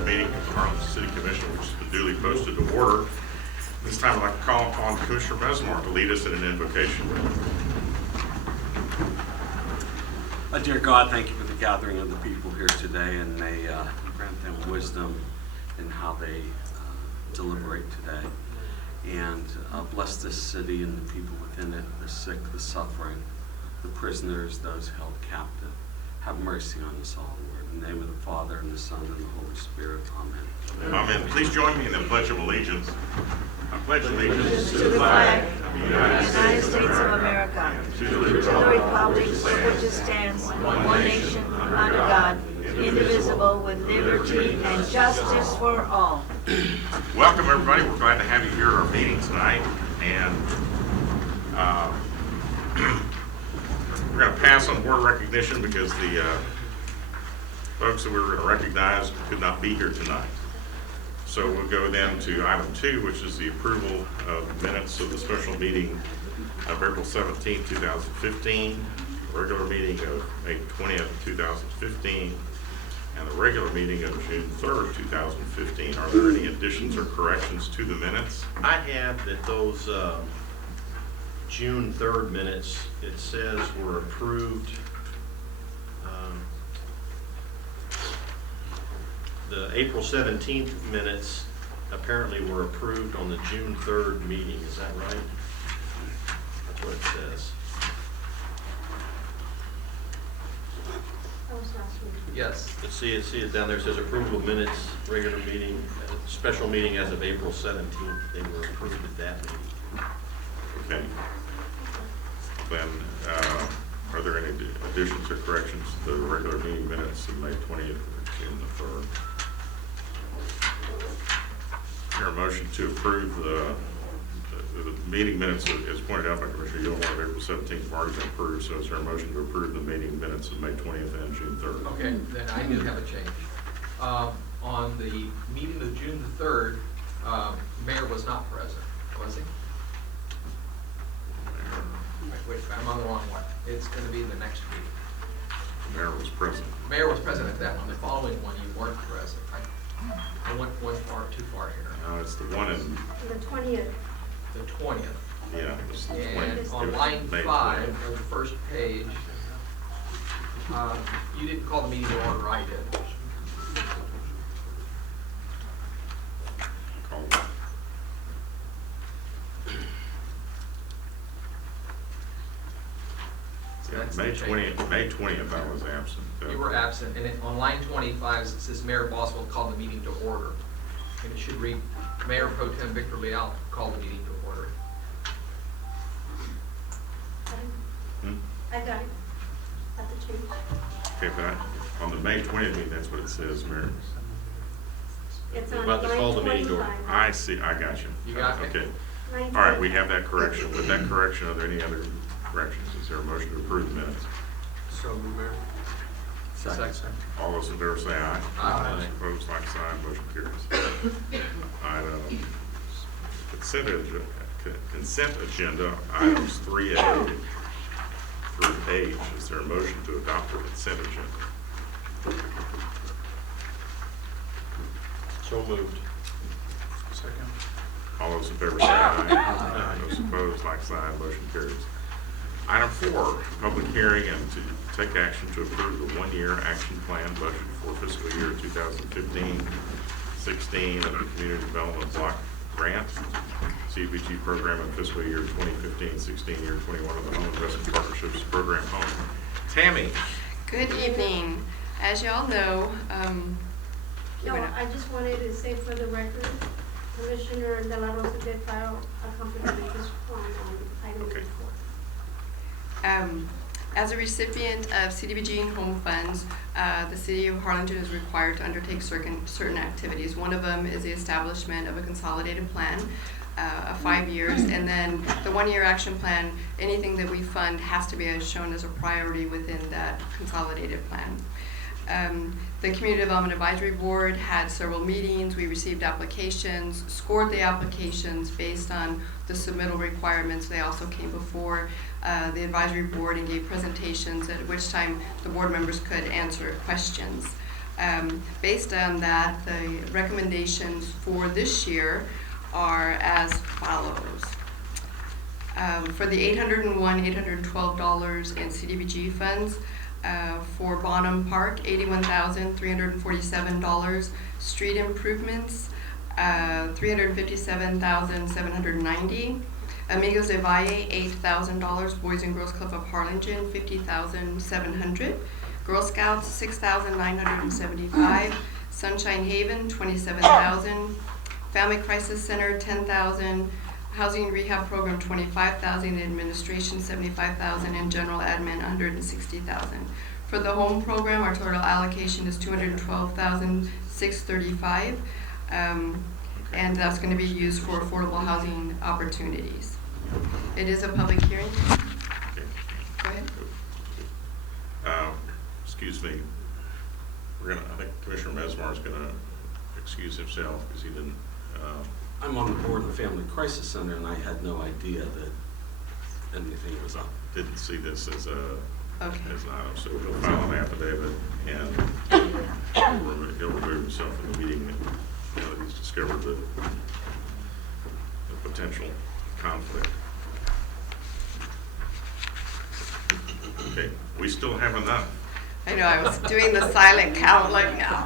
special meeting of the Harlingen City Commission, which has been duly posted to order. This time I'd like to call upon Commissioner Besmar to lead us in an invocation. Dear God, thank you for the gathering of the people here today, and may grant them wisdom in how they deliberate today. And bless this city and the people within it, the sick, the suffering, the prisoners, those held captive. Have mercy on us all, Lord. In the name of the Father, and the Son, and the Holy Spirit. Amen. Amen. Please join me in the Pledge of Allegiance. I pledge allegiance to the flag of the United States of America, and to the republic for which it stands, one nation, under God, indivisible, with liberty and justice for all. Welcome, everybody. We're glad to have you here at our meeting tonight. And we're going to pass on board recognition because the folks that we were going to recognize could not be here tonight. So we'll go then to item 2, which is the approval of minutes of the special meeting of April 17, 2015, regular meeting of May 20th, 2015, and the regular meeting of June 3rd, 2015. Are there any additions or corrections to the minutes? I have that those June 3rd minutes, it says were approved. The April 17th minutes apparently were approved on the June 3rd meeting. Is that right? That's what it says. Yes. Let's see it down there. It says approval of minutes, regular meeting, special meeting as of April 17th. They were approved at that meeting. Okay. Then, are there any additions or corrections to the regular meeting minutes of May 20th and the 3rd? Is there a motion to approve the meeting minutes as pointed out by Commissioner Gilmore of April 17th have already been approved, so is there a motion to approve the meeting minutes of May 20th and June 3rd? Okay, then I do have a change. On the meeting of June the 3rd, Mayor was not present, was he? Wait, I'm on the wrong one. It's going to be the next meeting. The mayor was present. Mayor was present at that one. The following one, you weren't present. I went too far here. No, it's the one in, The 20th. The 20th. yeah, it's the And 20th. on line 5 of the first page, you didn't call the meeting to order, I did. Call. So Yeah, that's May the change. 20th I was absent. You were absent, and on line 25, it says Mayor Boswell called the meeting to order. And it should read, Mayor Pro Tem Victor Leal called the meeting to order. I got it. At the change. Okay, but on the May 20th meeting, that's what it says, Mayor. It's We're on about to call line the meeting to order. 25. I see, I got you. You got me? Okay. Line All right, we 25. have that correction. With that correction, are there any other corrections? Is there a motion to approve the minutes? So, Mayor. Second. All those in favor say aye. Aye. Those opposed, like sign, motion carries. Item consent agenda, items 3A through H. Is there a motion to adopt the consent agenda? So moved. Second. All those in favor say aye. Those opposed, like sign, motion carries. Item 4, public hearing and to take action to approve the one-year action plan budget for fiscal year 2015-16 of the Community Development Block Grant CDBG program in fiscal year 2015-16, year 21 of the Home Investment Partnerships Program Home. Tammy. Good evening. As y'all know, No, I just wanted to say for the record, Commissioner De La Rosa did file a conflict of interest on item Okay. 4. as a recipient of CDBG and home funds, the City of Harlingen is required to undertake certain activities. One of them is the establishment of a consolidated plan of 5 years, and then the one-year action plan, anything that we fund has to be shown as a priority within that consolidated plan. The Community Development Advisory Board had several meetings. We received applications, scored the applications based on the submittal requirements. They also came before the advisory board and gave presentations, at which time the board members could answer questions. Based on that, the recommendations for this year are as follows. For the $812 in CDBG funds, for Bonham Park, $81,347. Street improvements, $357,790. Amigos de Valle, $8,000. Boys and Girls Club of Harlingen, $50,700. Girl Scouts, $6,975. Sunshine Haven, $27,000. Family Crisis Center, $10,000. Housing Rehab Program, $25,000. Administration, $75,000. And General Admin, $160,000. For the Home Program, our total allocation is $212,635. And that's going to be used for affordable housing opportunities. It is a public hearing. Okay. Go ahead. Excuse me. I think Commissioner Mesmar is gonna excuse himself because he didn't, I'm on the board of the Family Crisis Center, and I had no idea that anything was up. didn't see this as a, Okay. as an item, so he'll file an affidavit and he'll remove himself from the meeting. Now that he's discovered the potential conflict. Okay, we still have enough. I know, I was doing the silent count like now.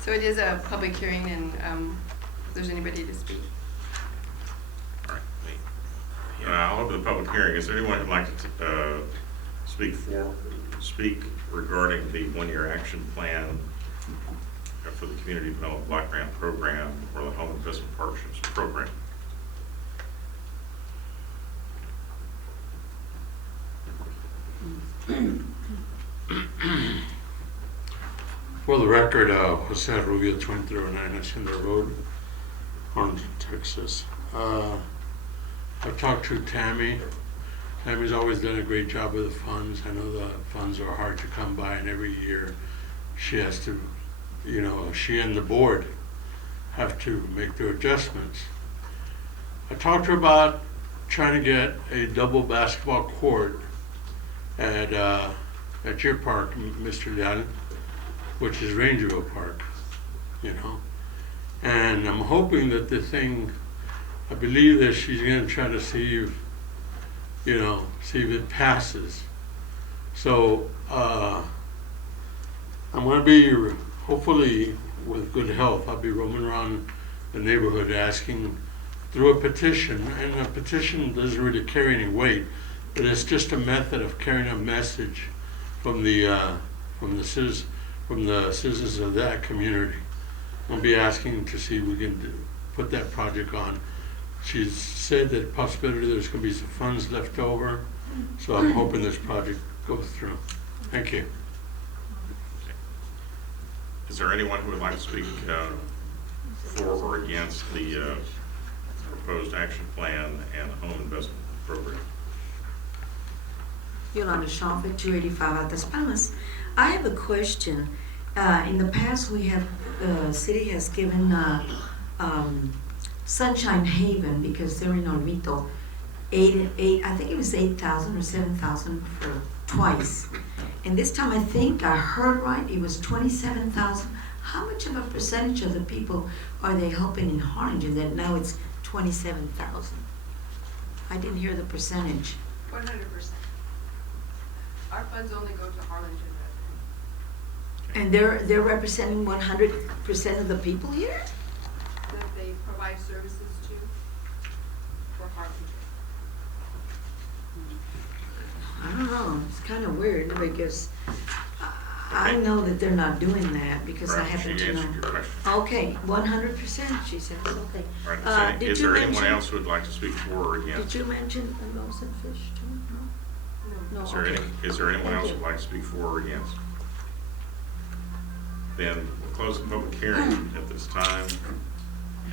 So it is a public hearing, and if there's anybody to speak. All right, me. I'll open the public hearing. Is there anyone who'd like to speak regarding the one-year action plan for the Community Development Block Grant Program or the Home Investment Partnerships Program? For the record, Jose Rubio, 2009 Hacienda Road, Harlingen, Texas. I've talked to Tammy. Tammy's always done a great job with the funds. I know the funds are hard to come by, and every year she has to, you know, she and the board have to make their adjustments. I talked to her about trying to get a double basketball court at your park, Mr. Leal, which is Rangerville Park, you know. And I'm hoping that the thing, I believe that she's gonna try to see if, you know, see if it passes. So I'm gonna be, hopefully with good health, I'll be roaming around the neighborhood asking through a petition, and a petition doesn't really carry any weight, but it's just a method of carrying a message from the citizens of that community. I'll be asking to see if we can put that project on. She's said that possibility there's going to be some funds left over, so I'm hoping this project goes through. Thank you. Is there anyone who would like to speak for or against the proposed action plan and home investment program? Yolanda Shaw, 285 Altas Palmas. I have a question. In the past, we have, the city has given Sunshine Haven, because they're in Olmito, I think it was 8,000 or 7,000 for twice. And this time, I think I heard right, it was 27,000. How much of a percentage of the people are they helping in Harlingen that now it's 27,000? I didn't hear the percentage. 100%. Our funds only go to Harlingen residents. And they're representing 100% of the people here? That they provide services to for Harlingen. I don't know, it's kind of weird because I know that they're not doing that because I Right, happen she to know. answered your question. Okay, 100%, she says, okay. Right, is Did you there anyone mention- else who would like to speak for or against? Did you mention a Rose and Fish too? No? Is there okay. is there anyone else who'd like to speak for or against? Then we'll close the public hearing at this time,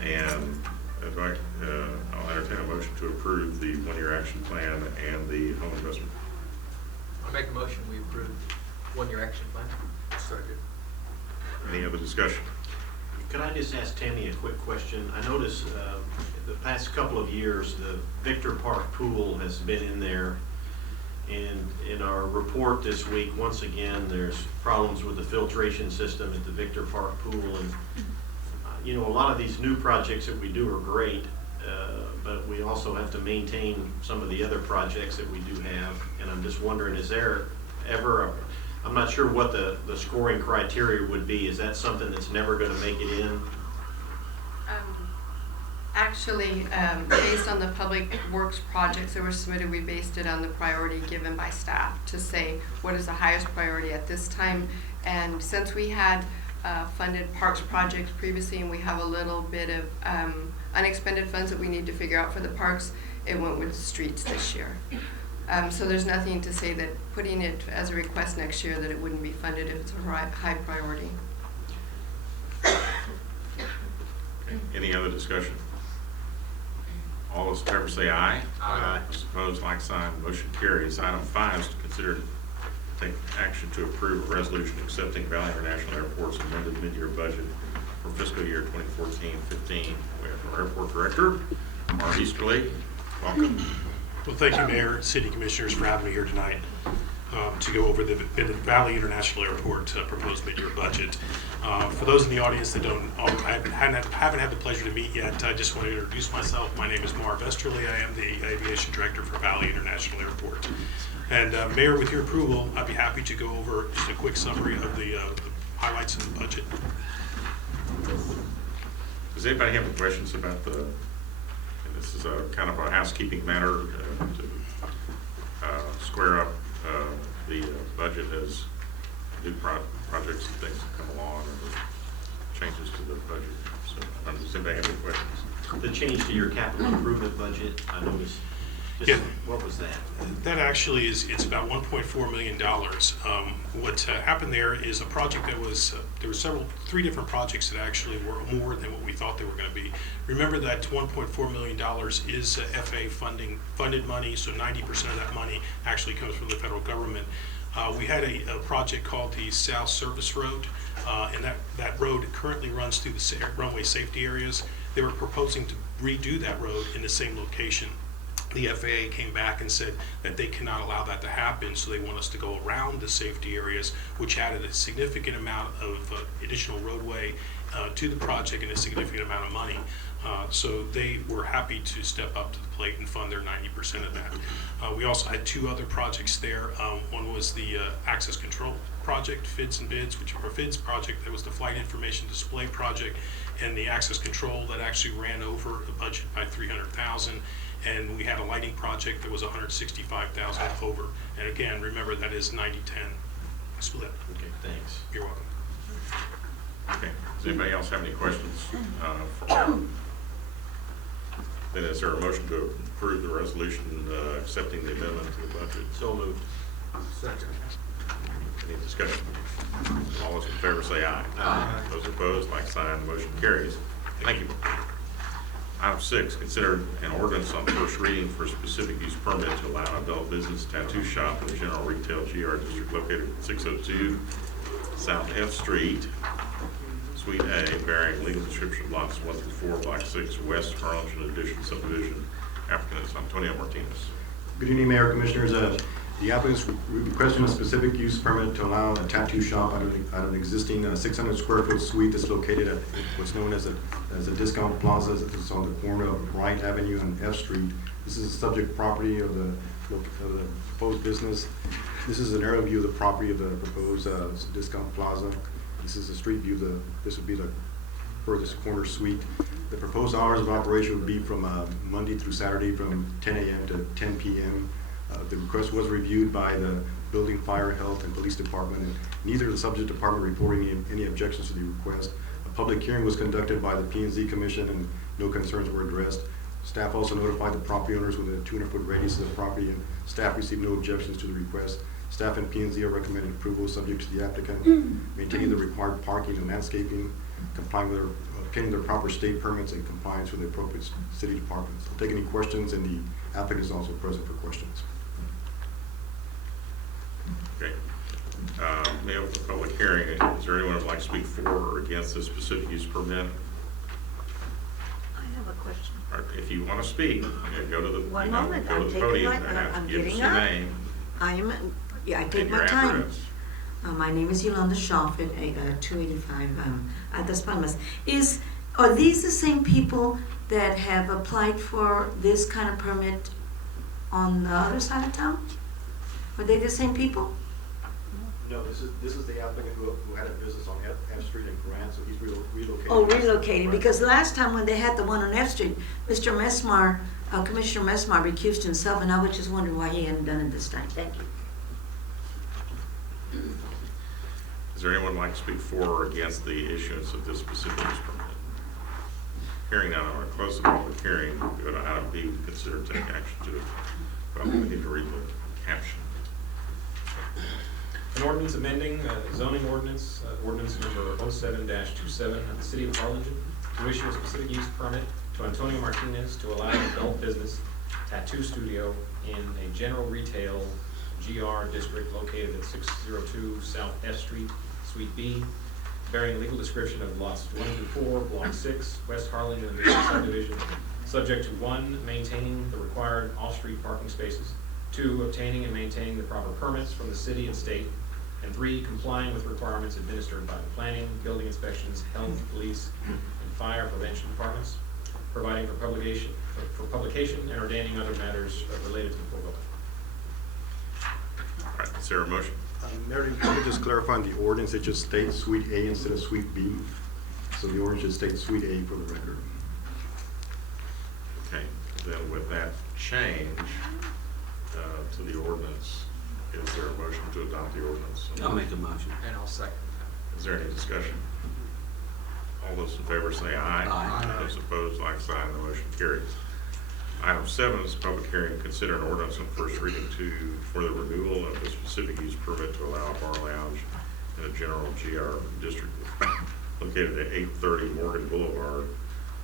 and I'll entertain a motion to approve the one-year action plan and the home investment. I make a motion, we approve one-year action plan. Second. Any other discussion? Could I just ask Tammy a quick question? I noticed the past couple of years, the Victor Park pool has been in there And in our report this week, once again, there's problems with the filtration system at the Victor Park Pool. And, you know, a lot of these new projects that we do are great, but we also have to maintain some of the other projects that we do have. And I'm just wondering, is there ever I'm not sure what the scoring criteria would be. Is that something that's never going to make it in? Actually, based on the public works projects that were submitted, we based it on the priority given by staff to say what is the highest priority at this time. And since we had funded parks projects previously and we have a little bit of unexpended funds that we need to figure out for the parks, it went with streets this year. So there's nothing to say that putting it as a request next year that it wouldn't be funded if it's a high priority. Any other discussion? All those in favor say aye. Aye. Those opposed, like sign. Motion carries. Item 5 is to consider take action to approve a resolution accepting Valley International Airport's amended mid-year budget for fiscal year 2014-15. We have our airport director, Marra Easterly. Welcome. Well, thank you, Mayor, City Commissioners, for having me here tonight to go over the Valley International Airport proposed mid-year budget. For those in the audience that haven't had the pleasure to meet yet, I just want to introduce myself. My name is Marra Easterly. I am the Aviation Director for Valley International Airport. And Mayor, with your approval, I'd be happy to go over just a quick summary of the highlights of the budget. Does anybody have any questions about this is a kind of a housekeeping matter to square up the budget as new projects and things come along or changes to the budget. So, does anybody have any questions? The change to your capital improvement budget, I noticed. Yeah. What was that? That actually it's about $1.4 million. What happened there is a project that was, there were 3 different projects that actually were more than what we thought they were going to be. Remember that $1.4 million is FAA funded money, so 90% of that money actually comes from the federal government. We had a project called the South Service Road, and that road currently runs through the runway safety areas. They were proposing to redo that road in the same location. The FAA came back and said that they cannot allow that to happen, so they want us to go around the safety areas, which added a significant amount of additional roadway to the project and a significant amount of money. So they were happy to step up to the plate and fund their 90% of that. We also had 2 other projects there. One was the access control project, FIDS and BIDS, which are a FIDS project that was the flight information display project, and the access control that actually ran over the budget by $300,000. And we had a lighting project that was $165,000 over. And again, remember that is 90-10 split. Okay, thanks. You're welcome. Okay. Does anybody else have any questions? Then is there a motion to approve the resolution accepting the amendment to the budget? So moved. Second. Any discussion? All those in favor say aye. Aye. Those opposed, like sign. Motion carries. Thank you. Item 6, consider an ordinance on first reading for a specific use permit to allow an adult business tattoo shop in the general retail GR district located at 602 South F Street, Suite A, bearing legal description of lots 1 through 4, Block 6, West Harlingen Addition Subdivision. Applicant is Antonio Martinez. Good evening, Mayor, Commissioners. The applicant is requesting a specific use permit to allow a tattoo shop out of an existing 600 square foot suite that's located at what's known as a discount plaza. It's on the corner of Wright Avenue and F Street. This is the subject property of the proposed business. This is an aerial view of the property of the proposed discount plaza. This is the street view. This would be the furthest corner suite. The proposed hours of operation would be from Monday through Saturday from 10 a.m. to 10 p.m. The request was reviewed by the Building, Fire, Health, and Police Department, and neither of the subject department reporting any objections to the request. A public hearing was conducted by the P&Z Commission, and no concerns were addressed. Staff also notified the property owners within a 200-foot radius of the property, and staff received no objections to the request. Staff and P&Z are recommending approval subject to the applicant maintaining the required parking and landscaping, complying with obtaining their proper state permits, and compliance with the appropriate city departments. I'll take any questions, and the applicant is also present for questions. Okay. May I open the public hearing? Is there anyone who would like to speak for or against this specific use permit? I have a question. Or if you want to speak, go to the, One you know, moment, go I'm to the taking podium my- and I'm give us getting your up. name. I take And my your time. address. My name is Yolanda Schaff at 285 at Las Palmas. Are these the same people that have applied for this kind of permit on the other side of town? Are they the same people? No, this is the applicant who had a business on F Street in Grant, so he's relocating. Oh, relocating, because last time when they had the one on F Street, Mr. Messmar, Commissioner Messmar recused himself, and I was just wondering why he hadn't done it this time. Thank you. Is there anyone who'd like to speak for or against the issuance of this specific use permit? Hearing none, I'm going to close the public hearing. Go to item B, consider take action to it. Well, we need to read the caption. An ordinance amending zoning ordinance, ordinance number 07-27 of the City of Harlingen to issue a specific use permit to Antonio Martinez to allow an adult business tattoo studio in a general retail GR district located at 602 South F Street, Suite B, bearing a legal description of lots 1 through 4, Block 6, West Harlingen subdivision, subject to 1, maintaining the required off-street parking spaces, 2, obtaining and maintaining the proper permits from the city and state, and 3, complying with requirements administered by the planning, building inspections, health, police, and fire prevention departments, providing for publication and ordaining other matters related to the foregoing. All right, is there a motion? Mayor, can you just clarify on the ordinance, it just states Suite A instead of Suite B? So the ordinance just states Suite A for the record. Okay, then with that change to the ordinance, is there a motion to adopt the ordinance? I'll make a motion. And I'll second Is there any discussion? All those in favor say aye. Aye. Those opposed, like sign, the motion carries. Item 7 is a public hearing, consider an ordinance on first reading for the renewal of the specific use permit to allow a bar lounge in a general GR district located at 830 Morgan Boulevard,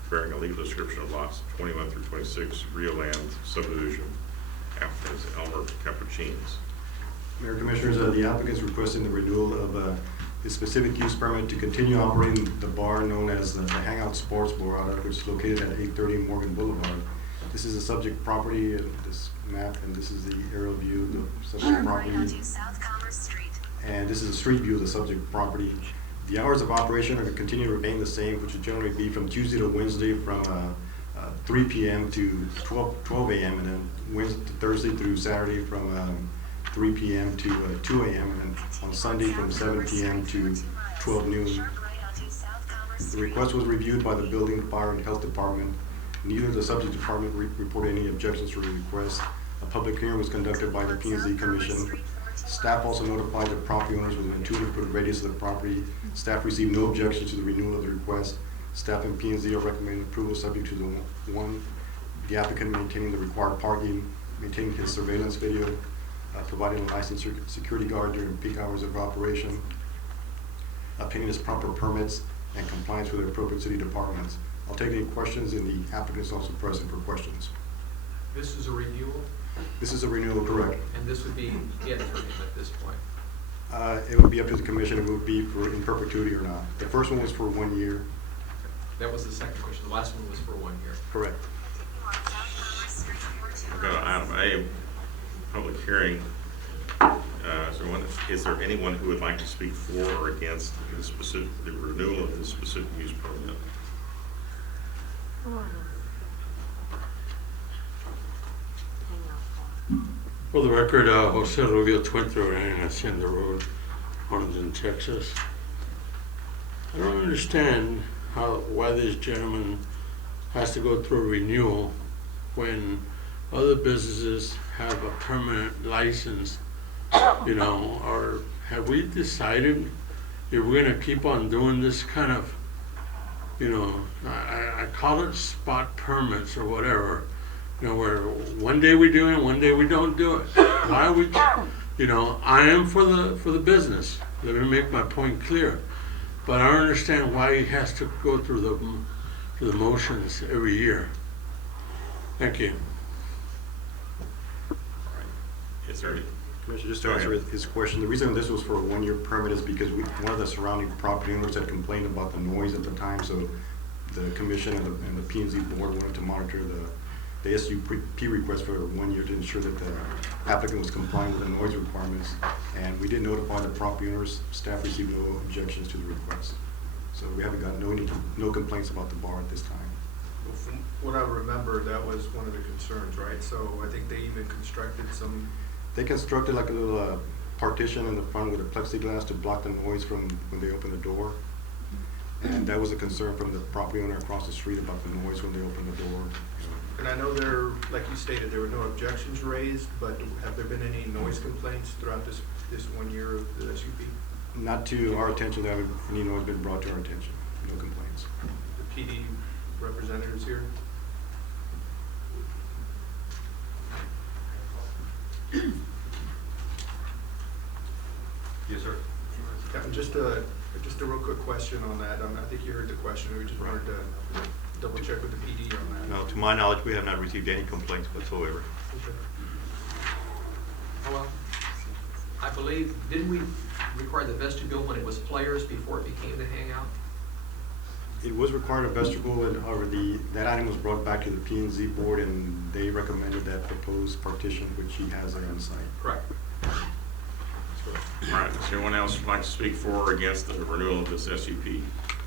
bearing a legal description of lots 21 through 26, Rio Land subdivision, applicants Elmer Cappuccines. Mayor, Commissioners, the applicant is requesting the renewal of his specific use permit to continue operating the bar known as the Hangout Sports Bar, which is located at 830 Morgan Boulevard. This is the subject property in this map, and this is the aerial view of the subject property. And this is a street view of the subject property. The hours of operation are going to continue to remain the same, which would generally be from Tuesday to Wednesday from 3 p.m. to 12 a.m. and then Wednesday to Thursday through Saturday from 3 p.m. to 2 a.m. and then on Sunday from 7 p.m. to 12 noon. The request was reviewed by the Building, Fire, and Health Department. Neither the subject department reported any objections to the request. A public hearing was conducted by the P&Z Commission. Staff also notified the property owners within a 200-foot radius of the property. Staff received no objections to the renewal of the request. Staff and P&Z are recommending approval subject to the applicant maintaining the required parking, maintaining his surveillance video, providing a licensed security guard during peak hours of operation, obtaining his proper permits, and compliance with the appropriate city departments. I'll take any questions, and the applicant is also present for questions. This is a renewal, This is a renewal, correct? and this would be it for him at this point. It would be up to the commission if it would be for in perpetuity or not. The first one was for 1 year. That was the second question. The last one was for 1 year. Correct. We'll go to item A, public hearing. Is there anyone who would like to speak for or against the renewal of the specific use permit? For the record, Jose Rubio, 2309 Hacienda Road, Harlingen, Texas. I don't understand why this gentleman has to go through a renewal when other businesses have a permanent license, or have we decided if we're gonna keep on doing this kind of, I call it spot permits or whatever, where one day we do it, one day we don't do it. Why are we, I am for the business. Let me make my point clear. But I don't understand why he has to go through the motions every year. Thank you. Is there any? Commissioner, just to answer his question, the reason this was for a 1 year permit is because one of the surrounding property owners had complained about the noise at the time, so the commission and the P&Z board wanted to monitor the SUP request for 1 year to ensure that the applicant was complying with the noise requirements. And we did notify the property owners. Staff received no objections to the request. So we haven't gotten no complaints about the bar at this time. Well, from what I remember, that was one of the concerns, right? So I think they even constructed some, They constructed like a little partition in the front with a plexiglass to block the noise from when they open the door. And that was a concern from the property owner across the street about the noise when they open the door. and I know there, like you stated, there were no objections raised, but have there been any noise complaints throughout this 1 year of the SUP? Not to our attention, that any noise been brought to our attention, no complaints. The PD representatives here? Yes, sir. Captain, just a real quick question on that. I think you heard the question. We just wanted to double check with the PD on that. No, to my knowledge, we have not received any complaints whatsoever. Okay. Oh, well, I believe, didn't we require the vestibule when it was players before it became the hangout? It was required a vestibule, and however, that item was brought back to the P&Z board, and they recommended that proposed partition, which he has there on site. Correct. All right, is there anyone else who'd like to speak for or against the renewal of this SUP?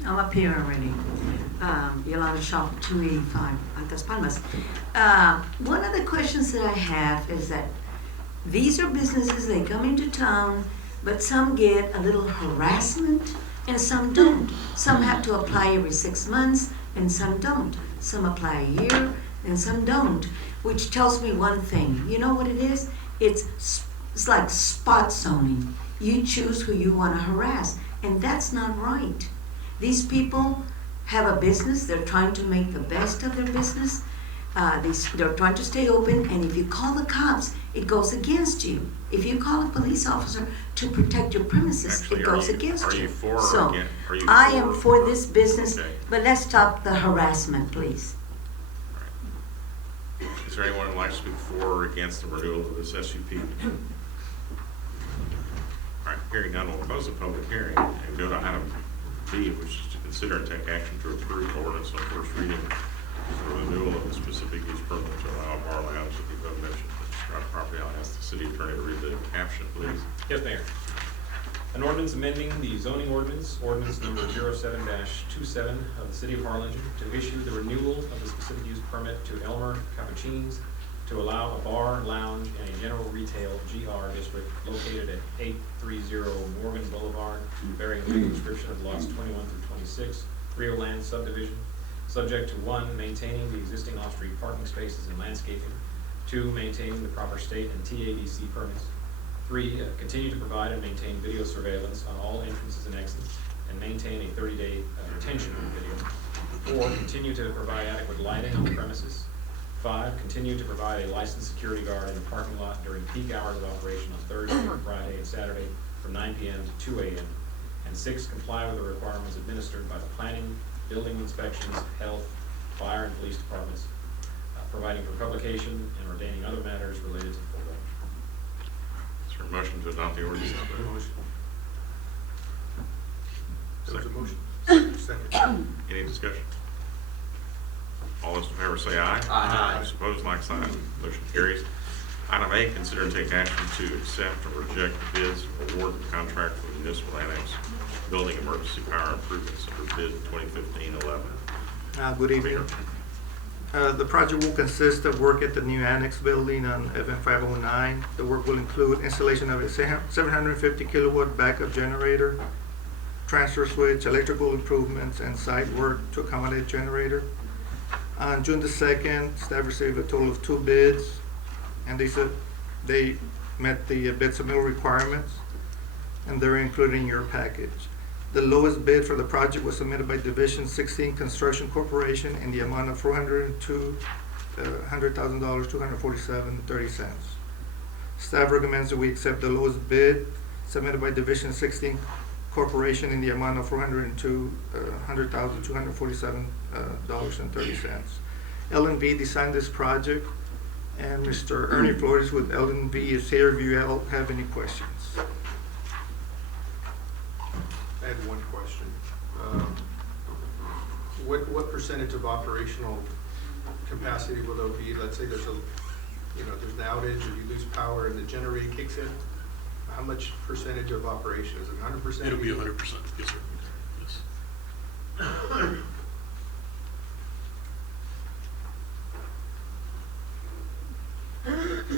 I'm up here already. Yolanda Shaw, 285 Las Palmas. One of the questions that I have is that these are businesses, they come into town, but some get a little harassment and some don't. Some have to apply every 6 months and some don't. Some apply a year and some don't, which tells me one thing. You know what it is? It's like spot zoning. You choose who you want to harass, and that's not right. These people have a business, they're trying to make the best of their business. They're trying to stay open, and if you call the cops, it goes against you. If you call a police officer to protect your premises, Actually, it goes against you. Are you for or So, against? Are you I am for this business, Okay. but let's stop the harassment, please. Is there anyone who'd like to speak for or against the renewal of this SUP? All right, hearing none, we'll close the public hearing and go to item B, which is to consider and take action to approve ordinance on first reading for renewal of the specific use permit to allow a bar lounge at the above mentioned described property. I'll ask the city attorney to read the caption, please. Yes, Mayor. An ordinance amending the zoning ordinance number 07-27 of the city of Harlingen to issue the renewal of the specific use permit to Elmer Cappuccines to allow a bar, lounge, and a general retail GR district located at 830 Morgan Boulevard, bearing a legal description of lots 21 through 26, Rio Land subdivision, subject to 1, maintaining the existing off-street parking spaces and landscaping, 2, maintaining the proper state and TADC permits, 3, continue to provide and maintain video surveillance on all entrances and exits, and maintain a 30-day retention video. 4, continue to provide adequate lighting on the premises. 5, continue to provide a licensed security guard in the parking lot during peak hours of operation on Thursday, Friday, and Saturday from 9 p.m. to 2 a.m. And 6, comply with the requirements administered by the planning, building inspections, health, fire, and police departments, providing for publication and ordaining other matters related to the foregoing. Is there a motion to adopt the ordinance? There was a Second. motion. Second. Any discussion? All those in favor say aye. Aye. Those opposed, like sign. Motion carries. Item A, consider and take action to accept or reject the bids or award the contract for the Municipal Annex Building Emergency Power Improvements under bid 2015-11. Good evening. The project will consist of work at the new Annex building on FM 509. The work will include installation of a 750 kilowatt backup generator, transfer switch, electrical improvements, and site work to accommodate generator. On June the 2nd, staff received a total of 2 bids, and they met the bid submittal requirements, and they're included in your package. The lowest bid for the project was submitted by Division 16 Construction Corporation in the amount of $402,000, $247.30. Staff recommends that we accept the lowest bid submitted by Division 16 Corporation in the amount of $402,247.30. L&V designed this project, and Mr. Ernie Flores with L&V is here if you have any questions. I had one question. What percentage of operational capacity will there be? Let's say there's there's an outage or you lose power and the generator kicks in. How much percentage of operation? Is it 100%? It'll be 100%, yes, sir. Yes.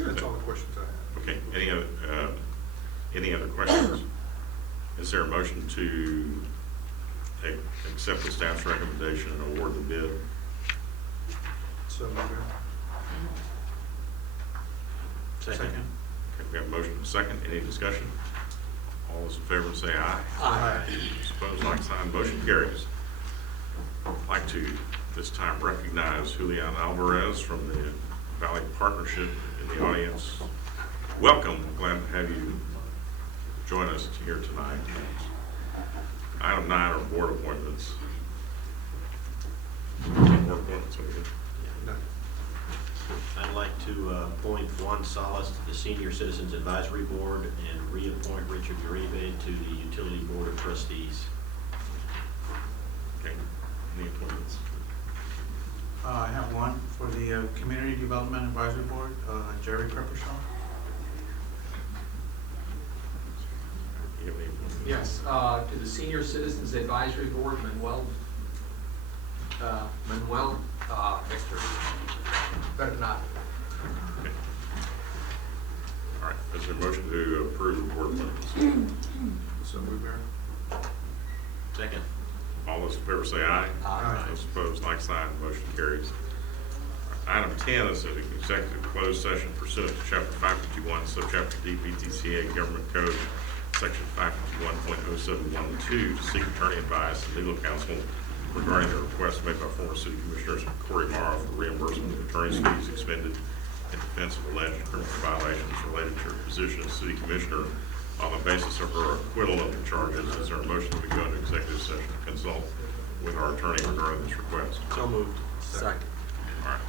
That's all the questions I have. Okay, any other questions? Is there a motion to accept the staff's recommendation and award the bid? So, Mayor. Second. Okay, we have a motion and a second. Any discussion? All those in favor say aye. Aye. Opposed, like sign. Motion carries. I'd like to this time recognize Julian Alvarez from the Valley Partnership in the audience. Welcome. Glad to have you join us here tonight. Item 9 are board appointments. Board appointments, okay. I'd like to appoint Juan Salas to the Senior Citizens Advisory Board and reappoint Richard Uribe to the Utility Board of Trustees. Okay, any appointments? I have one for the Community Development Advisory Board, Jerry Peppershaw. You have any appointments? Yes, to the Senior Citizens Advisory Board, Manuel, Victor. Better not. Okay. All right, is there a motion to approve board appointments? So, Mayor. Second. All those in favor say aye. Aye. Those opposed, like sign. Motion carries. Item 10 is an executive closed session pursuant to Chapter 551, Subchapter D, BTCA Government Code, Section 551.0712, to seek attorney advice and legal counsel regarding the request made by former City Commissioners Kori Marra for reimbursement of attorney's fees expended in defense of alleged criminal violations related to her position as City Commissioner on the basis of her acquittal of the charges. Is there a motion that we go into executive session to consult with our attorney regarding this request? So moved. Second. All right,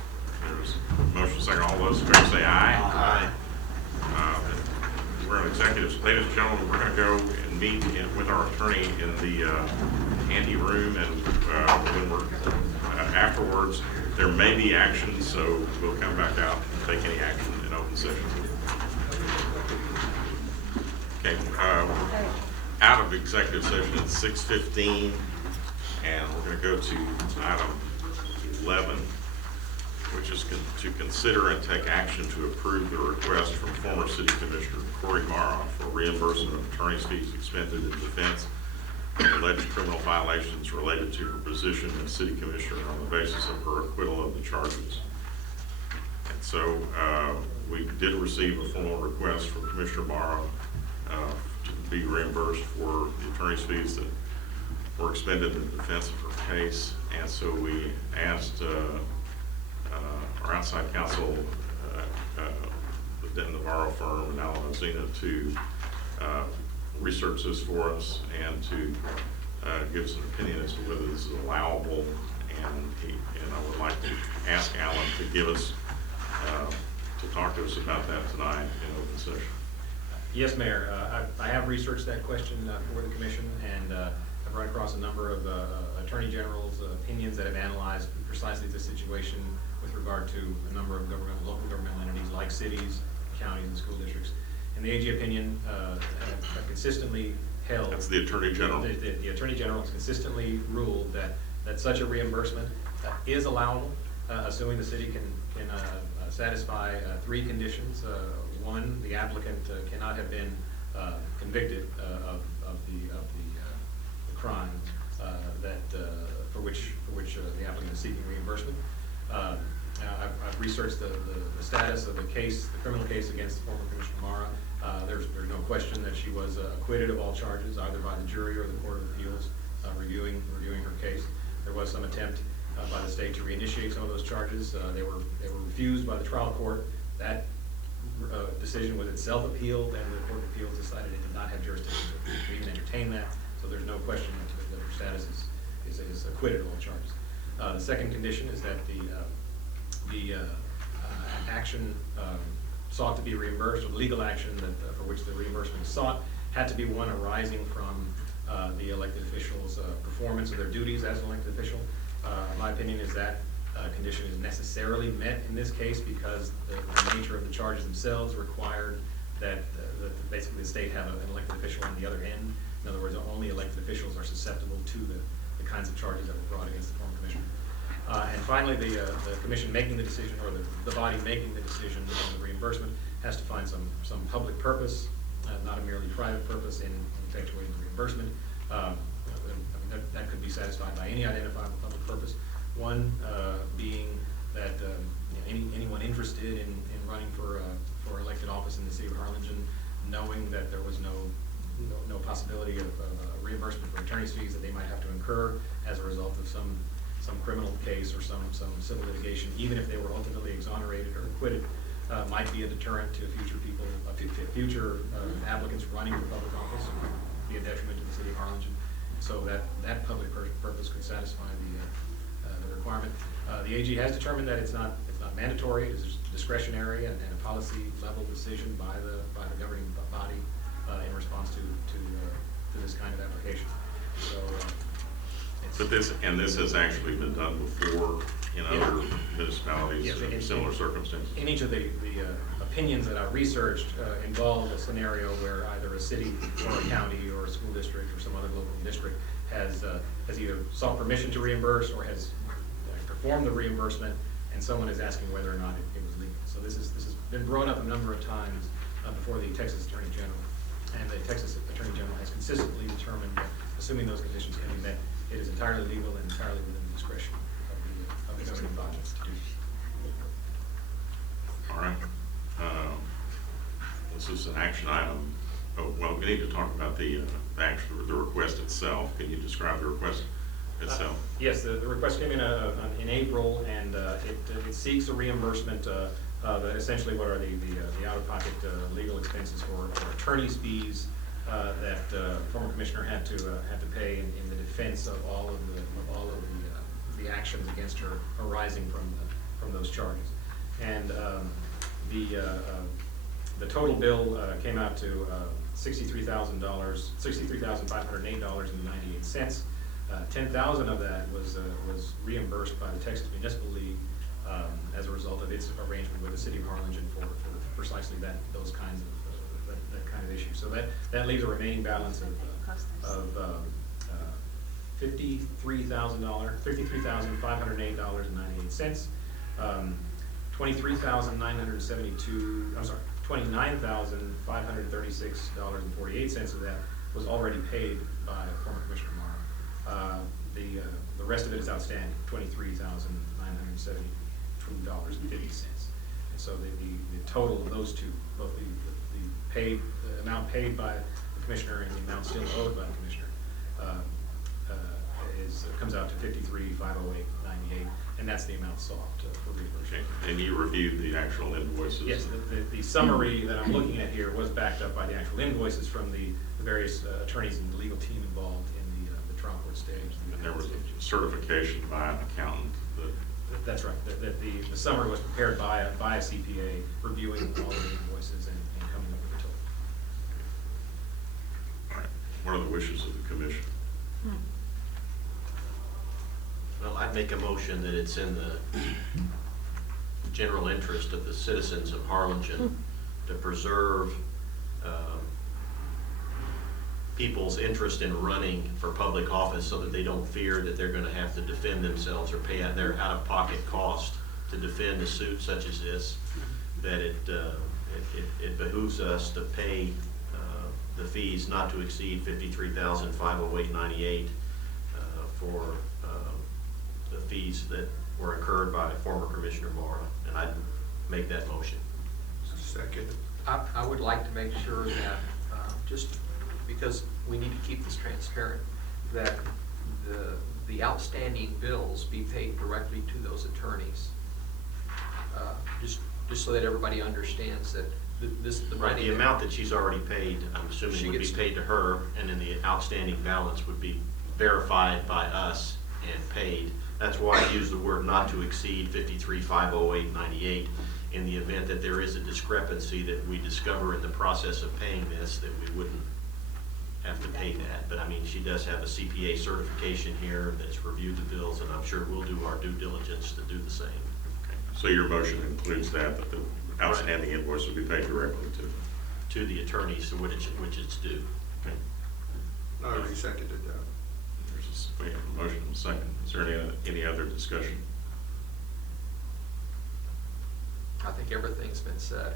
there's a motion second. All those in favor say aye. Aye. We're in executive. Ladies and gentlemen, we're going to go and meet with our attorney in the ante room, and when we're afterwards, there may be action, so we'll come back out and take any action in open session. Okay, we're out of executive session at 6:15, and we're going to go to item 11, which is to consider and take action to approve the request from former City Commissioner Kori Marra for reimbursement of attorney's fees expended in defense of alleged criminal violations related to her position as City Commissioner on the basis of her acquittal of the charges. And so we did receive a formal request from Commissioner Marra to be reimbursed for the attorney's fees that were expended in defense of her case. And so we asked our outside counsel, the Denton Navarro firm and Alan Ozina, to research this for us and to give us an opinion as to whether this is allowable. And I would like to ask Alan to give us, to talk to us about that tonight in open session. Yes, Mayor. I have researched that question for the commission, and I've run across a number of Attorney General's opinions that have analyzed precisely this situation with regard to a number of local governmental entities like cities, counties, and school districts. And the AG opinion have consistently held. That's the Attorney General. The Attorney General has consistently ruled that such a reimbursement is allowable, assuming the city can satisfy three conditions. One, the applicant cannot have been convicted of the crime for which the applicant is seeking reimbursement. I've researched the status of the case, the criminal case against former Commissioner Marra. There's no question that she was acquitted of all charges, either by the jury or the Court of Appeals reviewing her case. There was some attempt by the state to reinitiate some of those charges. They were refused by the trial court. That decision was itself appealed, and the Court of Appeals decided it did not have jurisdiction to even entertain that. So there's no question that her status is acquitted of all charges. The second condition is that the action sought to be reimbursed, or legal action for which the reimbursement is sought, had to be one arising from the elected official's performance of their duties as an elected official. My opinion is that condition is necessarily met in this case because the nature of the charges themselves required that basically the state have an elected official on the other end. In other words, only elected officials are susceptible to the kinds of charges that were brought against the former commissioner. And finally, the commission making the decision, or the body making the decision on the reimbursement, has to find some public purpose, not a merely private purpose in effectuating the reimbursement. I mean, that could be satisfied by any identifiable public purpose. One being that anyone interested in running for elected office in the city of Harlingen, knowing that there was no possibility of reimbursement for attorney's fees that they might have to incur as a result of some criminal case or some civil litigation, even if they were ultimately exonerated or acquitted, might be a deterrent to future applicants running for public office, and be a detriment to the city of Harlingen. So that public purpose could satisfy the requirement. The AG has determined that it's not mandatory; it is discretionary and a policy level decision by the governing body in response to this kind of application. So. But this has actually been done before in other municipalities in similar circumstances. In each of the opinions that I've researched involve a scenario where either a city or a county or a school district or some other local district has either sought permission to reimburse or has performed the reimbursement, and someone is asking whether or not it was legal. So this has been brought up a number of times before the Texas Attorney General, and the Texas Attorney General has consistently determined that, assuming those conditions can be met, it is entirely legal and entirely within the discretion of the governing body to do. All right. This is an action item. Oh, well, we need to talk about the request itself. Can you describe the request itself? Yes, the request came in April, and it seeks a reimbursement of essentially what are the out-of-pocket legal expenses for attorney's fees that former commissioner had to pay in the defense of all of the actions against her arising from those charges. And the total bill came out to $63,508.98. 10,000 of that was reimbursed by the Texas Municipal League as a result of its arrangement with the city of Harlingen for precisely that kind of issue. So that leaves a remaining balance of $53,508.98. $29,536.48 of that was already paid by former Commissioner Marra. The rest of it is outstanding, $23,972.50. And so the total of those two, both the amount paid by the commissioner and the amount still owed by the commissioner, comes out to $53,508.98, and that's the amount sought for reimbursement. Okay. And you reviewed the actual invoices? Yes, the summary that I'm looking at here was backed up by the actual invoices from the various attorneys and the legal team involved in the trial court stage. And there was a certification by an accountant that... That's right. The summary was prepared by a CPA, reviewing all of the invoices and coming up with a total. All right. What are the wishes of the commission? Well, I'd make a motion that it's in the general interest of the citizens of Harlingen to preserve people's interest in running for public office so that they don't fear that they're going to have to defend themselves or pay out their out-of-pocket cost to defend a suit such as this, that it behooves us to pay the fees not to exceed $53,508.98 for the fees that were incurred by former Commissioner Marra, and I'd make that motion. Second. I would like to make sure that, just because we need to keep this transparent, that the outstanding bills be paid directly to those attorneys. Just so that everybody understands that the Right, money. the amount that she's already paid, I'm assuming would be paid to her, and then the outstanding balance would be verified by us and paid. That's why I use the word not to exceed $53,508.98 in the event that there is a discrepancy that we discover in the process of paying this, that we wouldn't have to pay that. But I mean, she does have a CPA certification here that's reviewed the bills, and I'm sure we'll do our due diligence to do the same. So your motion includes that the outstanding invoice will be paid directly To the attorneys, which it's due. Okay. I already seconded that. We have a motion and a second. Is there any other discussion? I think everything's been said.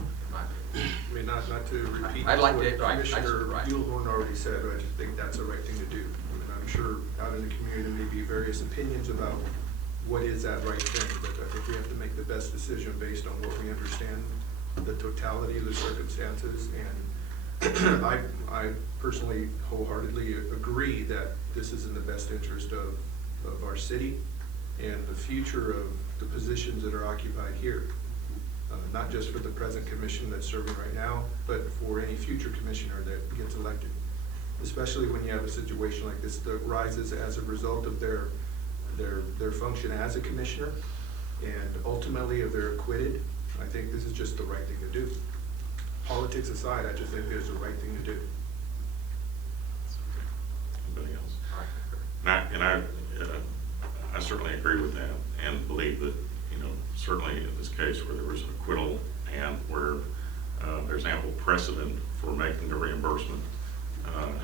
in my opinion. I mean, not to repeat I'd like what to- right, Commissioner right. Buellhorn already said, but I just think that's the right thing to do. I mean, I'm sure out in the community, there may be various opinions about what is that right thing, but I think we have to make the best decision based on what we understand, the totality of the circumstances, and I personally wholeheartedly agree that this is in the best interest of our city and the future of the positions that are occupied here. Not just for the present commission that's serving right now, but for any future commissioner that gets elected. Especially when you have a situation like this that rises as a result of their function as a commissioner, and ultimately if they're acquitted, I think this is just the right thing to do. Politics aside, I just think it's the right thing to do. Anybody else? And I certainly agree with that and believe that, certainly in this case where there was an acquittal and where there's ample precedent for making the reimbursement,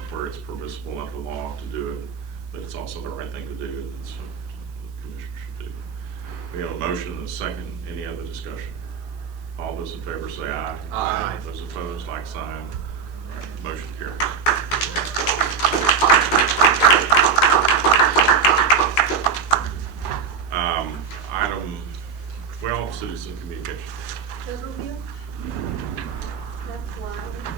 where it's permissible under law to do it, that it's also the right thing to do, and that's what the commission should do. We have a motion and a second. Any other discussion? All those in favor say aye. Aye. Those opposed, like sign. All right, motion carries. Item 12, citizen communication. Judge Rubio? That's one.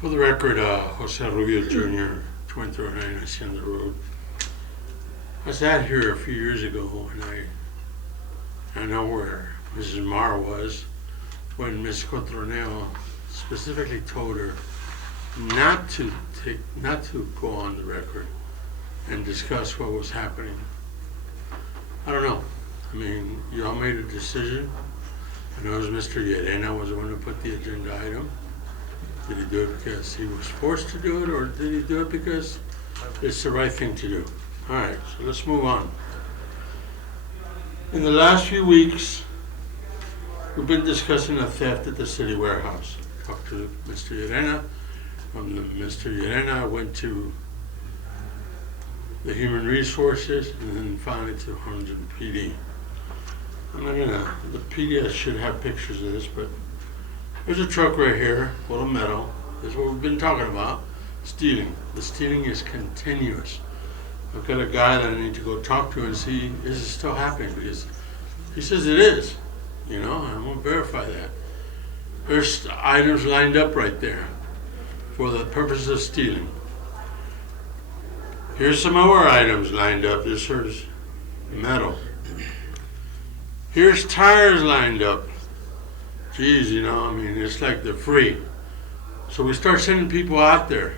For the record, Jose Rubio Jr., 2309 Hacienda Road. I sat here a few years ago and I know where Mrs. Marra was when Ms. Cotroneo specifically told her not to go on the record and discuss what was happening. I don't know. I mean, you all made a decision. I know it was Mr. Llerena was the one who put the agenda item. Did he do it because he was forced to do it, or did he do it because it's the right thing to do? All right, so let's move on. In the last few weeks, we've been discussing a theft at the city warehouse. Talked to Mr. Llerena. From Mr. Llerena, I went to the Human Resources, and then finally to Harlingen PD. The PD should have pictures of this, but there's a truck right here, full of metal. This is what we've been talking about, stealing. The stealing is continuous. I've got a guy that I need to go talk to and see, is it still happening? Because he says it is, and I won't verify that. There's items lined up right there for the purpose of stealing. Here's some more items lined up. This is metal. Here's tires lined up. Geez, it's like they're free. So we start sending people out there,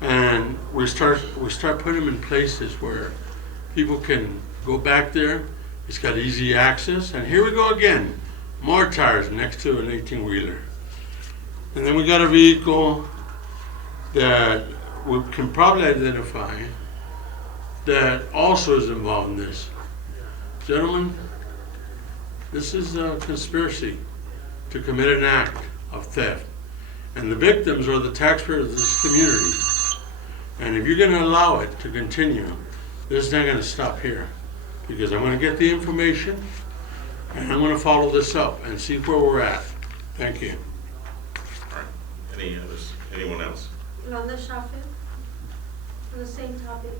and we start putting them in places where people can go back there. It's got easy access, and here we go again. More tires next to an 18-wheeler. And then we got a vehicle that we can probably identify that also is involved in this. Gentlemen, this is a conspiracy to commit an act of theft. And the victims are the taxpayers of this community. And if you're going to allow it to continue, this is not going to stop here. Because I'm going to get the information, and I'm going to follow this up and see where we're at. Thank you. All right. Anyone else? Yolanda Sheffield, on the same topic.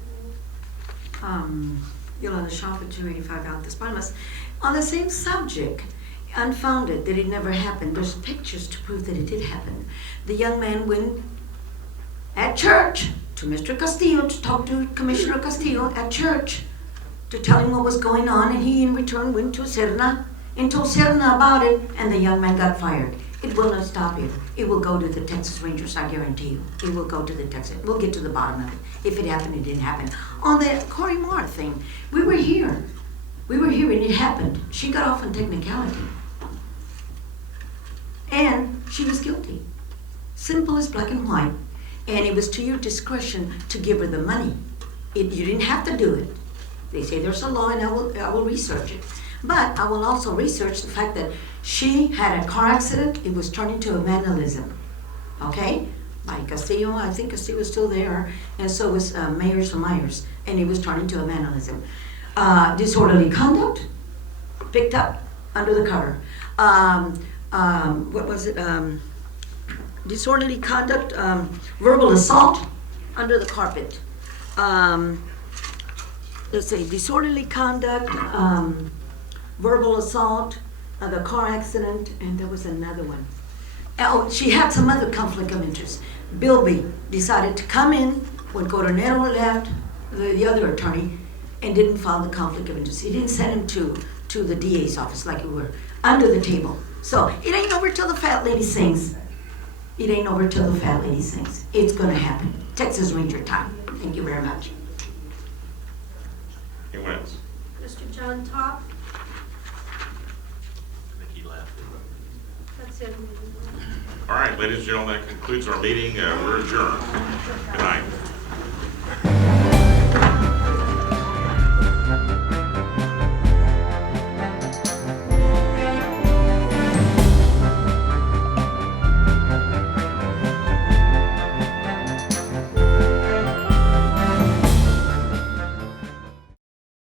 Yolanda Sheffield, 285 Out Las Palmas. On the same subject, unfounded that it never happened. There's pictures to prove that it did happen. The young man went at church to Mr. Castillo to talk to Commissioner Castillo at church to tell him what was going on, and he in return went to Serna and told Serna about it, and the young man got fired. It will not stop here. It will go to the Texas Rangers, I guarantee you. It will go to the Texas. We'll get to the bottom of it. If it happened, it didn't happen. On the Kori Marra thing, we were here. We were here and it happened. She got off on technicality. And she was guilty. Simple as black and white. And it was to your discretion to give her the money. You didn't have to do it. They say there's a law, and I will research it. But I will also research the fact that she had a car accident. It was turned into a vandalism. Okay? By Castillo, I think Castillo was still there, and so was Mayor Myers, and it was turned into a vandalism. Disorderly conduct, picked up under the cover. What was it? Disorderly conduct, verbal assault, under the carpet. Let's see, disorderly conduct, verbal assault, the car accident, and there was another one. Oh, she had some other conflict of interest. Bilby decided to come in when Coronero left, the other attorney, and didn't file the conflict of interest. He didn't send him to the DA's office like we were, under the table. So it ain't over till the fat lady sings. It ain't over till the fat lady sings. It's gonna happen. Texas Ranger time. Thank you very much. Anyone else? Mr. John Top, I think he left. that's it. All right, ladies and gentlemen, that concludes our meeting. We're adjourned. Good night.